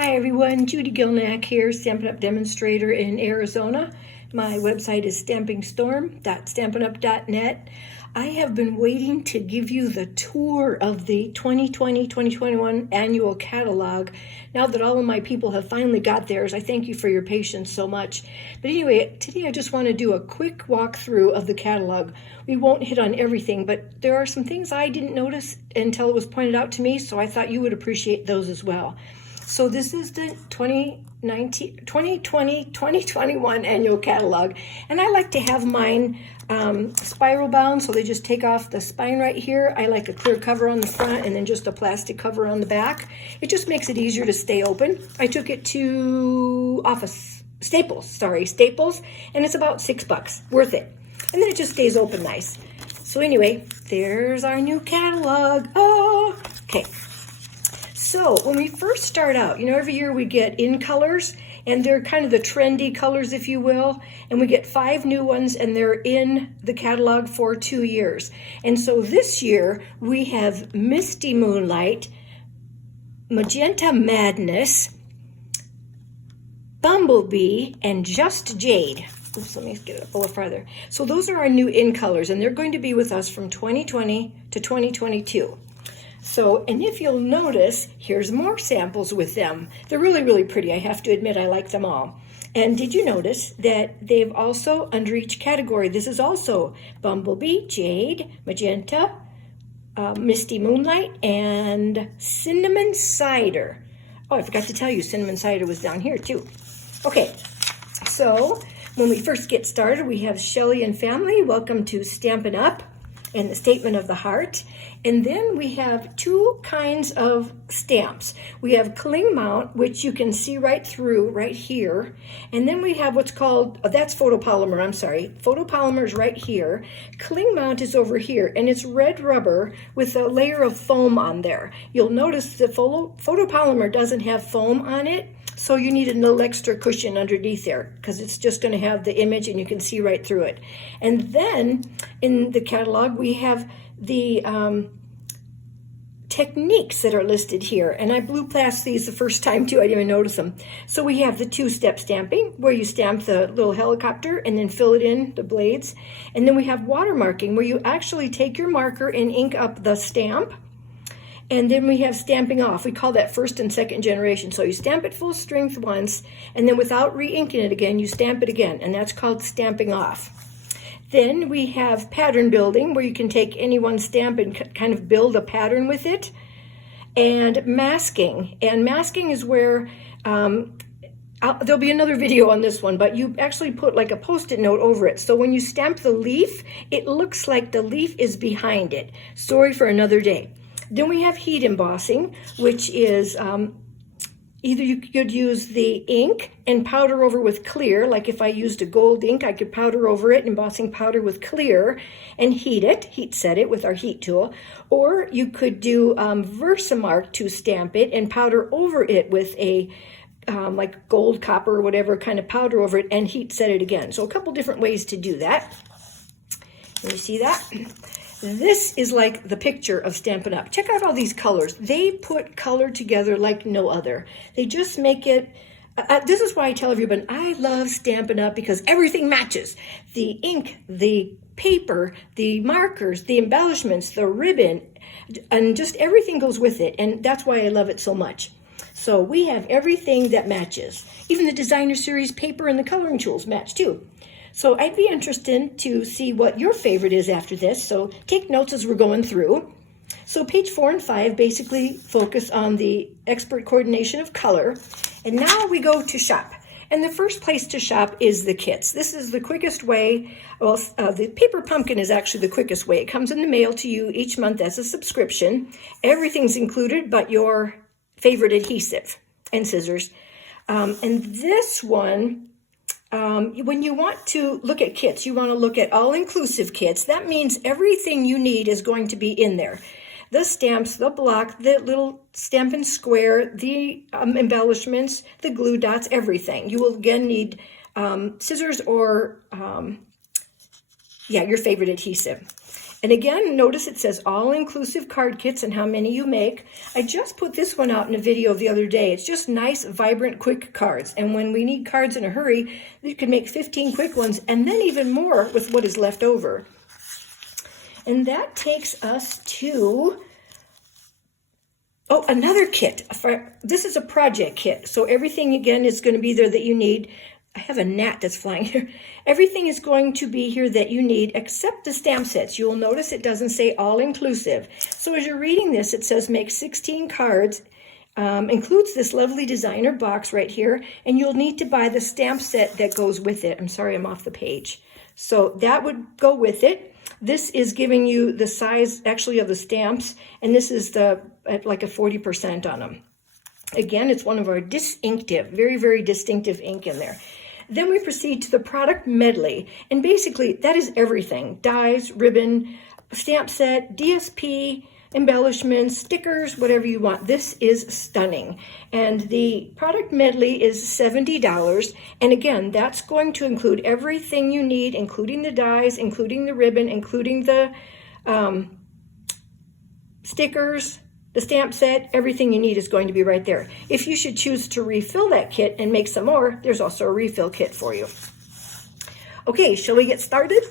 Hi everyone, Judy Gielniak here, Stampin' Up! Demonstrator in Arizona. My website is stampingstorm.stampinup.net. I have been waiting to give you the tour of the 2020-2021 Annual Catalog. Now that all of my people have finally got theirs, I thank you for your patience so much. But anyway, today I just want to do a quick walkthrough of the catalog. We won't hit on everything, but there are some things I didn't notice until it was pointed out to me, so I thought you would appreciate those as well. So this is the 2020-2021 Annual Catalog, and I like to have mine spiral bound, so they just take off the spine right here. I like a clear cover on the front and then just a plastic cover on the back. It just makes it easier to stay open. I took it to Staples, and it's about $6, worth it. And then it just stays open nice. So anyway, there's our new catalog. Oh, okay. So when we first start out, every year we get in colors, and they're kind of the trendy colors, if you will, and we get 5 new ones, and they're in the catalog for 2 years. And so this year we have Misty Moonlight, Magenta Madness, Bumblebee, and Just Jade. Oops, let me get it up a little farther. So those are our new in colors, and they're going to be with us from 2020 to 2022. So, and if you'll notice, here's more samples with them. They're really, really pretty. I have to admit, I like them all. And did you notice that they've also, under each category, this is also Bumblebee, Jade, Magenta, Misty Moonlight, and Cinnamon Cider. Oh, I forgot to tell you, Cinnamon Cider was down here too. Okay, so when we first get started, we have Shelly and family. Welcome to Stampin' Up! And the Statement of the Heart. And then we have 2 kinds of stamps. We have cling mount, which you can see right through right here. And then we have what's called, that's photopolymer, I'm sorry. Photopolymer is right here. Cling mount is over here, and it's red rubber with a layer of foam on there. You'll notice the photopolymer doesn't have foam on it, so you need a little extra cushion underneath there because it's just going to have the image and you can see right through it. And then in the catalog, we have the techniques that are listed here. And I blue past these the first time too. I didn't even notice them. So we have the 2-step stamping where you stamp the little helicopter and then fill it in the blades. And then we have watermarking where you actually take your marker and ink up the stamp. And then we have stamping off. We call that first and second generation. So you stamp it full strength once, and then without re-inking it again, you stamp it again, and that's called stamping off. Then we have pattern building, where you can take any one stamp and kind of build a pattern with it. And masking. And masking is where, there'll be another video on this one, but you actually put like a Post-it note over it. So when you stamp the leaf, it looks like the leaf is behind it. Story for another day. Then we have heat embossing, which is either you could use the ink and powder over with clear, like if I used a gold ink, I could powder over it, embossing powder with clear, and heat set it with our heat tool. Or you could do Versamark to stamp it and powder over it with a like gold, copper, or whatever kind of powder over it and heat set it again. So a couple different ways to do that. Can you see that? This is like the picture of Stampin' Up! Check out all these colors. They put color together like no other. They just make it, this is why I tell everyone, I love Stampin' Up! Because everything matches. The ink, the paper, the markers, the embellishments, the ribbon, and just everything goes with it. And that's why I love it so much. So we have everything that matches. Even the designer series paper and the coloring tools match too. So I'd be interested to see what your favorite is after this. So take notes as we're going through. So page 4 and 5 basically focus on the expert coordination of color. And now we go to shop. And the first place to shop is the kits. This is the quickest way. Well, the paper pumpkin is actually the quickest way. It comes in the mail to you each month as a subscription. Everything's included but your favorite adhesive and scissors. And this one, when you want to look at kits, you want to look at all-inclusive kits. That means everything you need is going to be in there. The stamps, the block, the little Stampin' Square, the embellishments, the glue dots, everything. You will again need scissors or, your favorite adhesive. And again, notice it says all-inclusive card kits and how many you make. I just put this one out in a video the other day. It's just nice, vibrant, quick cards. And when we need cards in a hurry, you can make 15 quick ones and then even more with what is left over. And that takes us to, oh, another kit. This is a project kit. So everything, again, is going to be there that you need. I have a gnat that's flying here. Everything is going to be here that you need except the stamp sets. You will notice it doesn't say all-inclusive. So as you're reading this, it says make 16 cards. Includes this lovely designer box right here, and you'll need to buy the stamp set that goes with it. I'm sorry, I'm off the page. So that would go with it. This is giving you the size, actually, of the stamps, and this is at like a 40% on them. Again, it's one of our distinctive, very, very distinctive ink in there. Then we proceed to the product medley, and basically that is everything. Dies, ribbon, stamp set, DSP, embellishments, stickers, whatever you want. This is stunning. And the product medley is $70. And again, that's going to include everything you need, including the dies, including the ribbon, including the stickers, the stamp set. Everything you need is going to be right there. If you should choose to refill that kit and make some more, there's also a refill kit for you. Okay, shall we get started?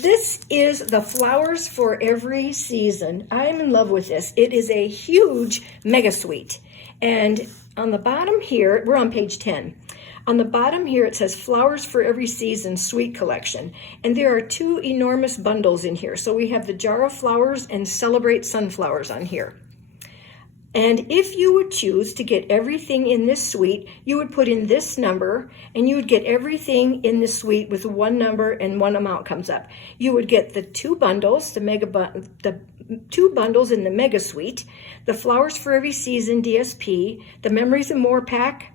This is the Flowers for Every Season. I'm in love with this. It is a huge mega suite. And on the bottom here, we're on page 10. On the bottom here, it says Flowers for Every Season Suite Collection. And there are two enormous bundles in here. So we have the Jar of Flowers and Celebrate Sunflowers on here. And if you would choose to get everything in this suite, you would put in this number, and you would get everything in this suite with one number and one amount comes up. You would get the two bundles, the two bundles in the mega suite, the Flowers for Every Season DSP, the Memories and More pack,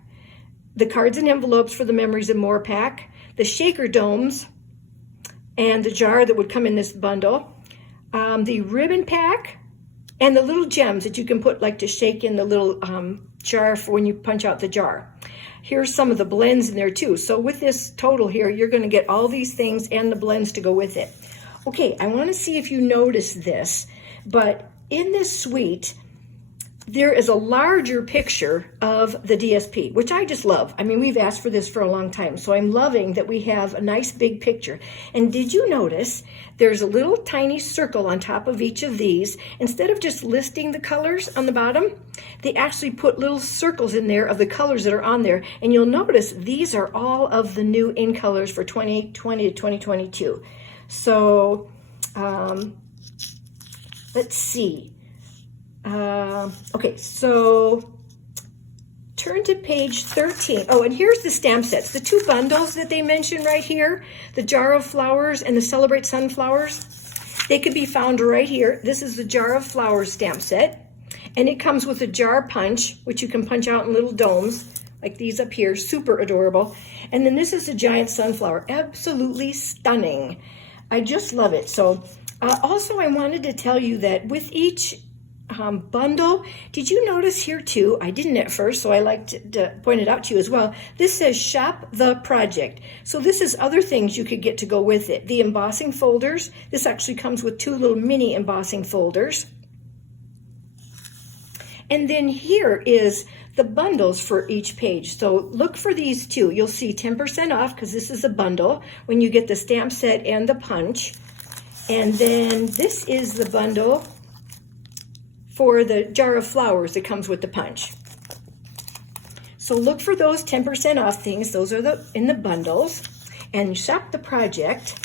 the cards and envelopes for the Memories and More pack, the shaker domes, and the jar that would come in this bundle, the ribbon pack, and the little gems that you can put like to shake in the little jar for when you punch out the jar. Here's some of the blends in there too. So with this total here, you're going to get all these things and the blends to go with it. Okay, I want to see if you notice this, but in this suite, there is a larger picture of the DSP, which I just love. I mean, we've asked for this for a long time, so I'm loving that we have a nice big picture. And did you notice there's a little tiny circle on top of each of these? Instead of just listing the colors on the bottom, they actually put little circles in there of the colors that are on there. And you'll notice these are all of the new in colors for 2020 to 2022. So let's see. Okay, so turn to page 13. Oh, and here's the stamp sets. The two bundles that they mentioned right here, the Jar of Flowers and the Celebrate Sunflowers, they could be found right here. This is the Jar of Flowers stamp set, and it comes with a jar punch, which you can punch out in little domes, like these up here, super adorable. And then this is a giant sunflower, absolutely stunning. I just love it. So also I wanted to tell you that with each bundle, did you notice here too, I didn't at first, so I like to point it out to you as well, this says Shop the Project. So this is other things you could get to go with it. The embossing folders, this actually comes with two little mini embossing folders. And then here is the bundles for each page. So look for these two. You'll see 10% off because this is a bundle when you get the stamp set and the punch. And then this is the bundle for the Jar of Flowers that comes with the punch. So look for those 10% off things. Those are in the bundles. And Shop the Project.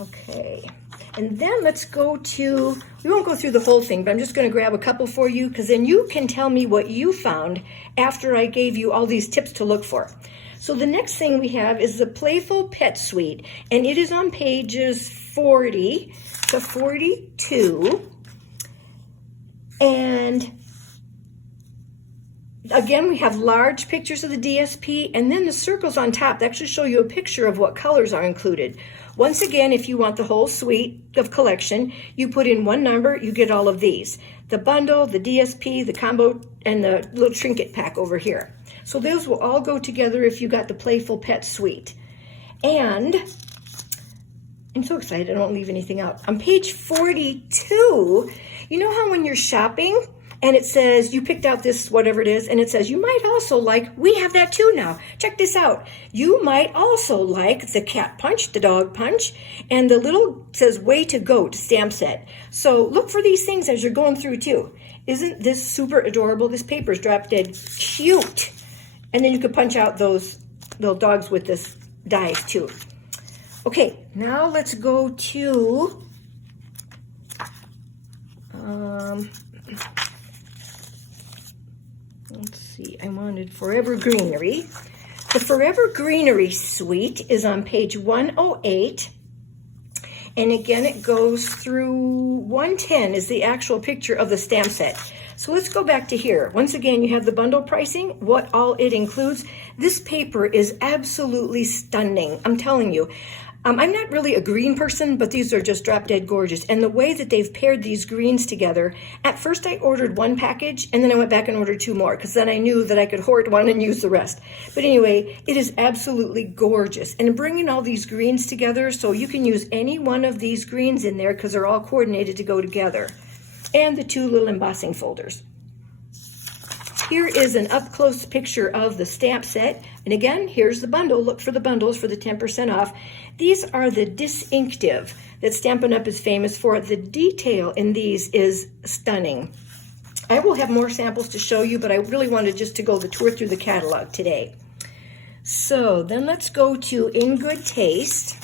Okay. And then let's go to, we won't go through the whole thing, but I'm just going to grab a couple for you because then you can tell me what you found after I gave you all these tips to look for. So the next thing we have is the Playful Pet Suite, and it is on pages 40 to 42. And again, we have large pictures of the DSP, and then the circles on top that actually show you a picture of what colors are included. Once again, if you want the whole suite of collection, you put in one number, you get all of these. The bundle, the DSP, the combo, and the little trinket pack over here. So those will all go together if you got the Playful Pet Suite. And I'm so excited I don't leave anything out. On page 42, you know how when you're shopping and it says you picked out this, whatever it is, and it says you might also like, we have that too now. Check this out. You might also like the cat punch, the dog punch, and the little says way to goat stamp set. So look for these things as you're going through too. Isn't this super adorable? This paper is drop dead cute. And then you could punch out those little dogs with this dies too. Okay, now let's go to let's see, I wanted Forever Greenery. The Forever Greenery suite is on page 108. And again, it goes through 110 is the actual picture of the stamp set. So let's go back to here. Once again, you have the bundle pricing, what all it includes. This paper is absolutely stunning. I'm telling you. I'm not really a green person, but these are just drop dead gorgeous. And the way that they've paired these greens together, at first I ordered one package and then I went back and ordered two more because then I knew that I could hoard one and use the rest. But anyway, it is absolutely gorgeous. And bringing all these greens together, so you can use any one of these greens in there because they're all coordinated to go together. And the two little embossing folders. Here is an up-close picture of the stamp set. And again, here's the bundle. Look for the bundles for the 10% off. These are the distinctive that Stampin' Up! Is famous for. The detail in these is stunning. I will have more samples to show you, but I really wanted just to go the tour through the catalog today. So then let's go to In Good Taste.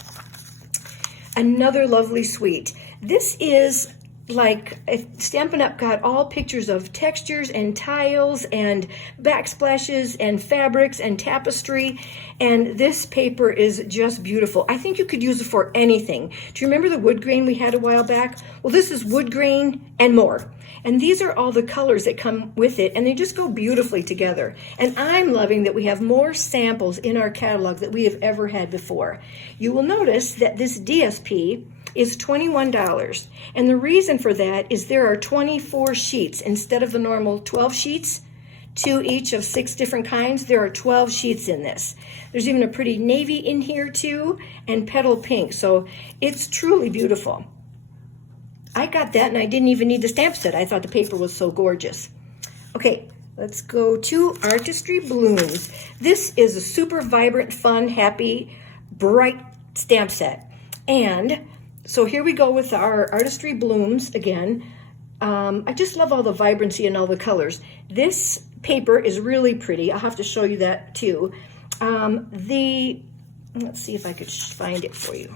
Another lovely suite. This is like Stampin' Up! Got all pictures of textures and tiles and backsplashes and fabrics and tapestry, and this paper is just beautiful. I think you could use it for anything. Do you remember the wood grain we had a while back? Well, this is wood grain and more. And these are all the colors that come with it, and they just go beautifully together. And I'm loving that we have more samples in our catalog that we have ever had before. You will notice that this DSP is $21. And the reason for that is there are 24 sheets. Instead of the normal 12 sheets, 2 each of 6 different kinds, there are 12 sheets in this. There's even a pretty navy in here too, and petal pink. So it's truly beautiful. I got that and I didn't even need the stamp set. I thought the paper was so gorgeous. Okay, let's go to Artistry Blooms. This is a super vibrant, fun, happy, bright stamp set. And so here we go with our Artistry Blooms again. I just love all the vibrancy and all the colors. This paper is really pretty. I'll have to show you that too. Let's see if I could find it for you.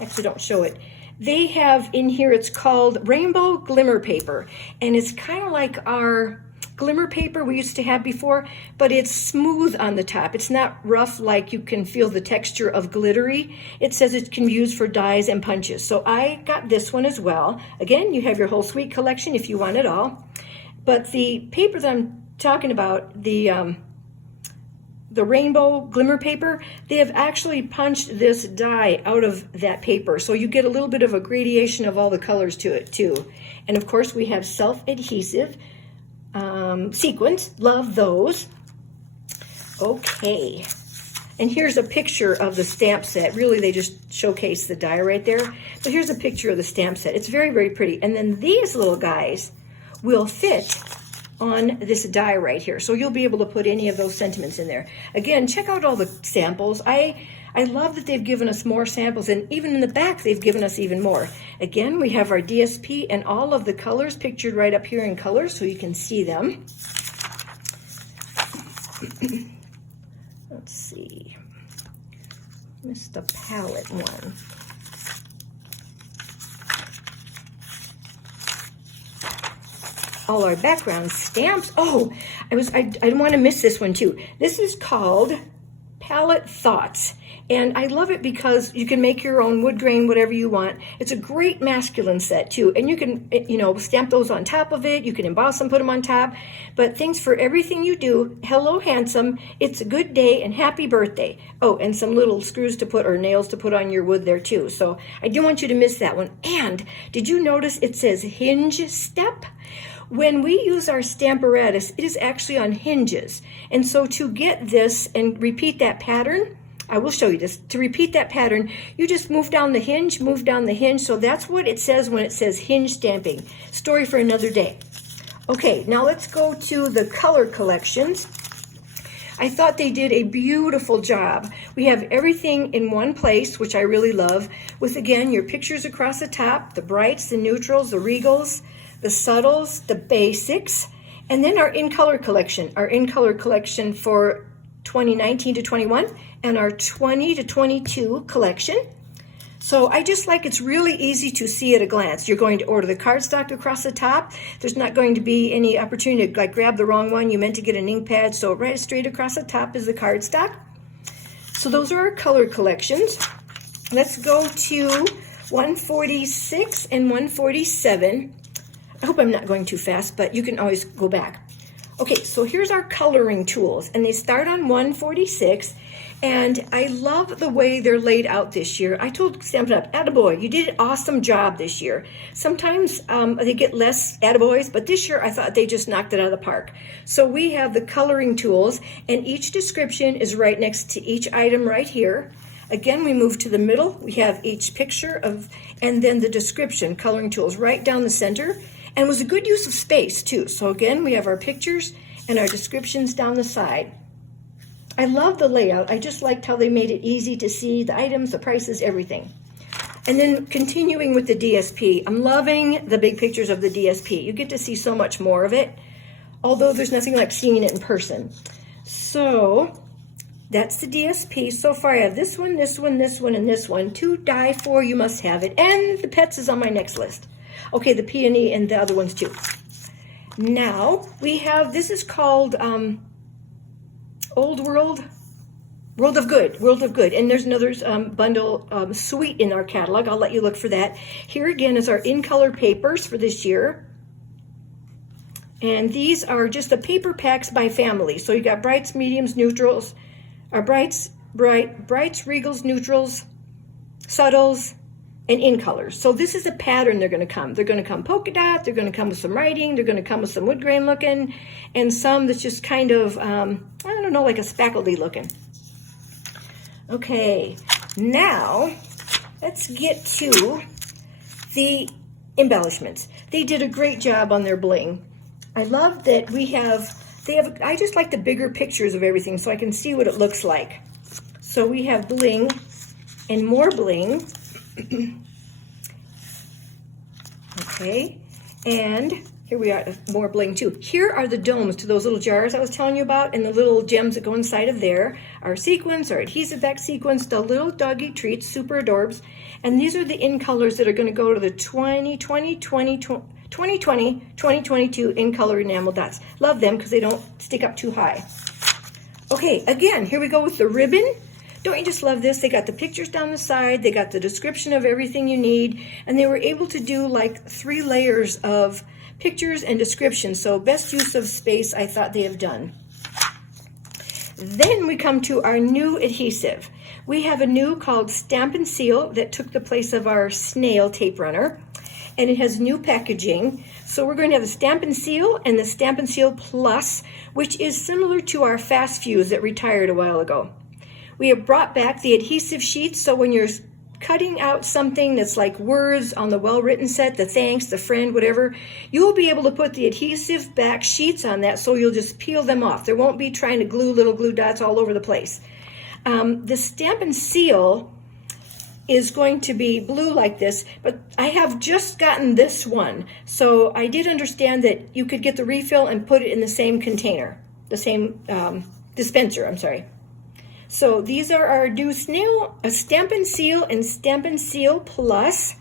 Actually, don't show it. They have in here, it's called Rainbow Glimmer Paper. And it's kind of like our glimmer paper we used to have before, but it's smooth on the top. It's not rough like you can feel the texture of glittery. It says it can be used for dies and punches. So I got this one as well. Again, you have your whole suite collection if you want it all. But the paper that I'm talking about, the rainbow glimmer paper, they have actually punched this die out of that paper. So you get a little bit of a gradation of all the colors to it too. And of course we have self-adhesive sequins. Love those. Okay. And here's a picture of the stamp set. Really, they just showcase the die right there. But here's a picture of the stamp set. It's very, very pretty. And then these little guys will fit on this die right here. So you'll be able to put any of those sentiments in there. Again, check out all the samples. I love that they've given us more samples, and even in the back they've given us even more. Again, we have our DSP and all of the colors pictured right up here in colors so you can see them. Let's see. Missed the palette one. All our background stamps. Oh, I didn't want to miss this one too. This is called Palette Thoughts. And I love it because you can make your own wood grain, whatever you want. It's a great masculine set too. And you can, stamp those on top of it. You can emboss them, put them on top. But thanks for everything you do. Hello, handsome. It's a good day and happy birthday. Oh, and some little screws to put or nails to put on your wood there too. So I didn't want you to miss that one. And did you notice it says hinge step? When we use our Stamparatus, it is actually on hinges. And so to get this and repeat that pattern, I will show you this. To repeat that pattern, you just move down the hinge, move down the hinge. So that's what it says when it says hinge stamping. Story for another day. Okay, now let's go to the color collections. I thought they did a beautiful job. We have everything in one place, which I really love, with, again, your pictures across the top, the brights, the neutrals, the regals, the subtles, the basics, and then our in-color collection. Our in-color collection for 2019 to 21 and our 20 to 22 collection. So I just like it's really easy to see at a glance. You're going to order the cardstock across the top. There's not going to be any opportunity to like grab the wrong one. You meant to get an ink pad, so right straight across the top is the cardstock. So those are our color collections. Let's go to 146 and 147. I hope I'm not going too fast, but you can always go back. Okay, so here's our coloring tools, and they start on 146, and I love the way they're laid out this year. I told Stampin'Up, attaboy, you did an awesome job this year. Sometimes they get less attaboys, but this year I thought they just knocked it out of the park. So we have the coloring tools, and each description is right next to each item right here. Again, we move to the middle. We have each picture of, and then the description, coloring tools right down the center. And it was a good use of space too. So again, we have our pictures and our descriptions down the side. I love the layout. I just liked how they made it easy to see the items, the prices, everything. And then continuing with the DSP, I'm loving the big pictures of the DSP. You get to see so much more of it, although there's nothing like seeing it in person. So that's the DSP. So far I have this one, this one, this one, and this one. To die for, you must have it. And the pets is on my next list. Okay, the peony and the other ones too. Now we have, this is called Old World, World of Good. And there's another bundle, Sweet, in our catalog. I'll let you look for that. Here again is our in-color papers for this year. And these are just the paper packs by family. So you got brights, mediums, neutrals, brights, regals, neutrals, subtles, and in colors. So this is a pattern they're going to come. They're going to come polka dot, they're going to come with some writing, they're going to come with some wood grain looking, and some that's just kind of, I don't know, like a spackledy looking. Okay, now let's get to the embellishments. They did a great job on their bling. I love that I just like the bigger pictures of everything so I can see what it looks like. So we have bling and more bling. Okay, and here we are, more bling too. Here are the domes to those little jars I was telling you about, and the little gems that go inside of there. Our sequins, our adhesive back sequins, the little doggy treats, super adorbs. And these are the in colors that are going to go to the 2020, 2022 in color enamel dots. Love them because they don't stick up too high. Okay, again, here we go with the ribbon. Don't you just love this? They got the pictures down the side, they got the description of everything you need, and they were able to do like 3 layers of pictures and descriptions. So best use of space I thought they have done. Then we come to our new adhesive. We have a new called Stampin' Seal that took the place of our snail tape runner, and it has new packaging. So we're going to have the Stampin' Seal and the Stampin' Seal Plus, which is similar to our Fast Fuse that retired a while ago. We have brought back the adhesive sheets, so when you're cutting out something that's like words on the well-written set, the thanks, the friend, whatever, you'll be able to put the adhesive back sheets on that, so you'll just peel them off. There won't be trying to glue little glue dots all over the place. The Stampin' Seal is going to be blue like this, but I have just gotten this one, so I did understand that you could get the refill and put it in the same container, the same dispenser, I'm sorry. So these are our new Stampin' Seal and Stampin' Seal Plus.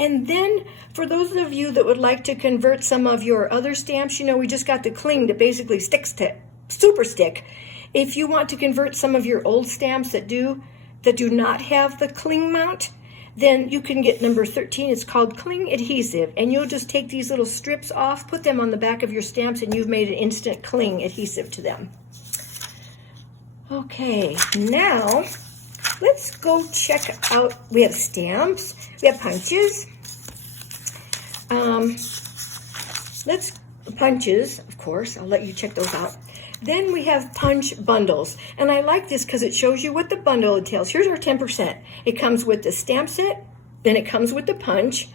And then for those of you that would like to convert some of your other stamps, you know, we just got the cling that basically sticks to super stick. If you want to convert some of your old stamps that do not have the cling mount, then you can get number 13. It's called Cling Adhesive, and you'll just take these little strips off, put them on the back of your stamps, and you've made an instant cling adhesive to them. Okay, now let's go check out, we have stamps, we have punches. Punches, of course, I'll let you check those out. Then we have punch bundles. And I like this because it shows you what the bundle entails. Here's our 10%. It comes with the stamp set, then it comes with the punch,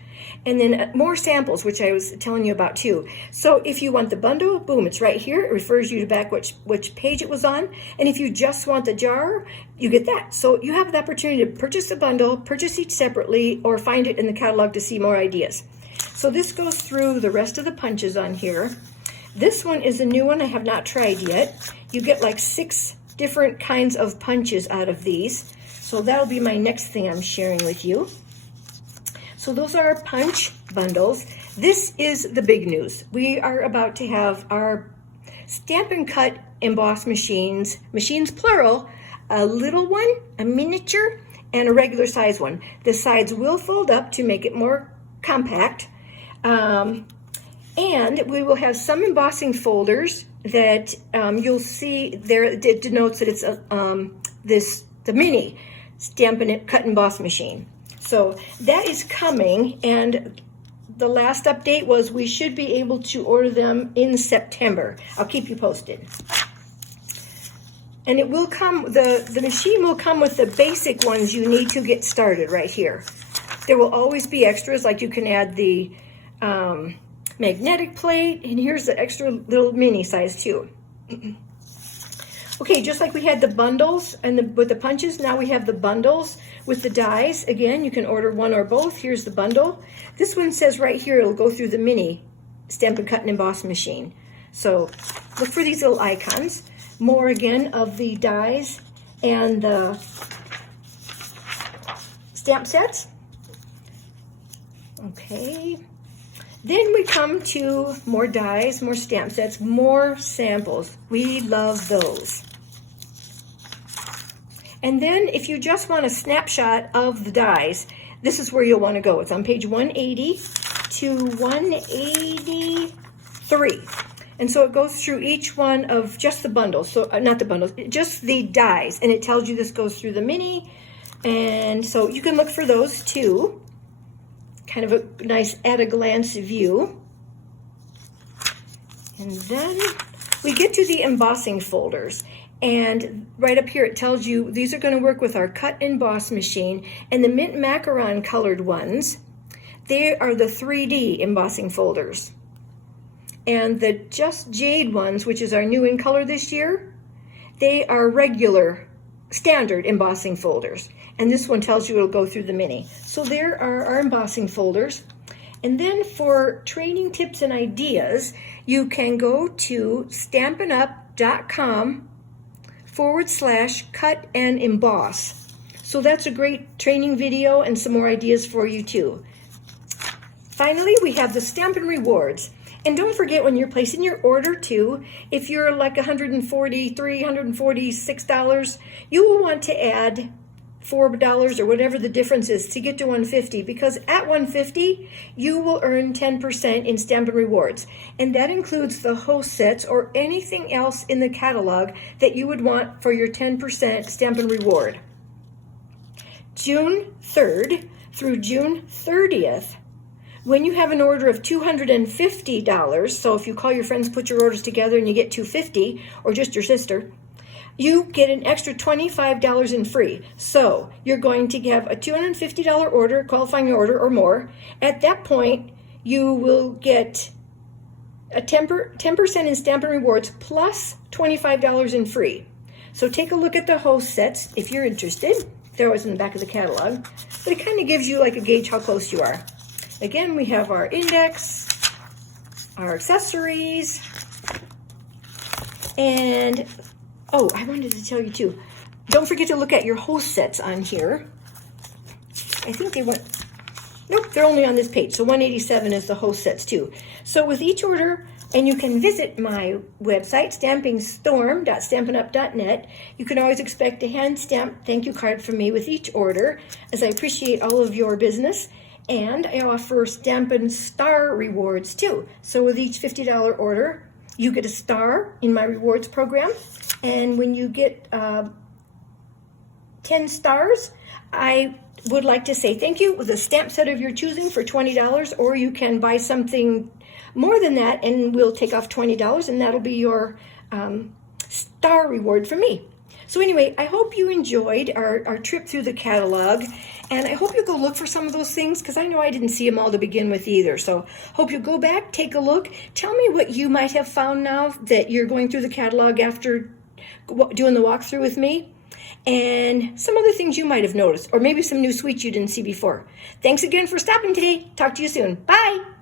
and then more samples, which I was telling you about too. So if you want the bundle, boom, it's right here. It refers you to back which page it was on. And if you just want the jar, you get that. So you have the opportunity to purchase the bundle, purchase each separately, or find it in the catalog to see more ideas. So this goes through the rest of the punches on here. This one is a new one I have not tried yet. You get like 6 different kinds of punches out of these. So that'll be my next thing I'm sharing with you. So those are our punch bundles. This is the big news. We are about to have our Stampin' Cut emboss machines plural, a little one, a miniature, and a regular size one. The sides will fold up to make it more compact. And we will have some embossing folders that you'll see there. It denotes that it's the mini Stampin' Cut emboss machine. So that is coming, and the last update was we should be able to order them in September. I'll keep you posted. And it will come, the machine will come with the basic ones you need to get started right here. There will always be extras, like you can add the magnetic plate, and here's the extra little mini size too. Okay, just like we had the bundles and with the punches, now we have the bundles with the dies. Again, you can order one or both. Here's the bundle. This one says right here it'll go through the mini Stampin' Cut and Emboss machine. So look for these little icons. More again of the dies and the stamp sets. Okay. Then we come to more dies, more stamp sets, more samples. We love those. And then if you just want a snapshot of the dies, this is where you'll want to go. It's on page 180 to 183. And so it goes through each one of just the bundles. So not the bundles, just the dies. And it tells you this goes through the mini. And so you can look for those too. Kind of a nice at-a-glance view. And then we get to the embossing folders. And right up here it tells you these are going to work with our cut emboss machine. And the mint macaron colored ones, they are the 3D embossing folders. And the Just Jade ones, which is our new in color this year, they are regular, standard embossing folders. And this one tells you it'll go through the mini. So there are our embossing folders. And then for training tips and ideas, you can go to stampinup.com/cut and emboss. So that's a great training video and some more ideas for you too. Finally, we have the Stampin' Rewards. And don't forget when you're placing your order too, if you're like $143, $146, you will want to add $4 or whatever the difference is to get to $150, because at $150 you will earn 10% in Stampin' Rewards, and that includes the host sets or anything else in the catalog that you would want for your 10% Stampin' Reward. June 3rd through June 30th, when you have an order of $250, so if you call your friends, put your orders together and you get $250, or just your sister, you get an extra $25 in free. So you're going to have a $250 order, qualifying order or more. At that point, you will get a 10% in Stampin' Rewards plus $25 in free. So take a look at the host sets if you're interested. They're always in the back of the catalog. But it kind of gives you like a gauge how close you are. Again, we have our index, our accessories, and oh, I wanted to tell you too, don't forget to look at your host sets on here. I think they went, nope, they're only on this page. So 187 is the host sets too. So with each order, and you can visit my website, stampingstorm.stampinup.net. You can always expect a hand stamped thank you card from me with each order, as I appreciate all of your business. And I offer Stampin' Star rewards too. So with each $50 order, you get a star in my rewards program. And when you get 10 stars, I would like to say thank you with a stamp set of your choosing for $20, or you can buy something more than that and we'll take off $20, and that'll be your star reward from me. So anyway, I hope you enjoyed our trip through the catalog, and I hope you go look for some of those things, because I know I didn't see them all to begin with either. So hope you go back, take a look. Tell me what you might have found now that you're going through the catalog after doing the walkthrough with me, and some other things you might have noticed, or maybe some new sweets you didn't see before. Thanks again for stopping today. Talk to you soon. Bye.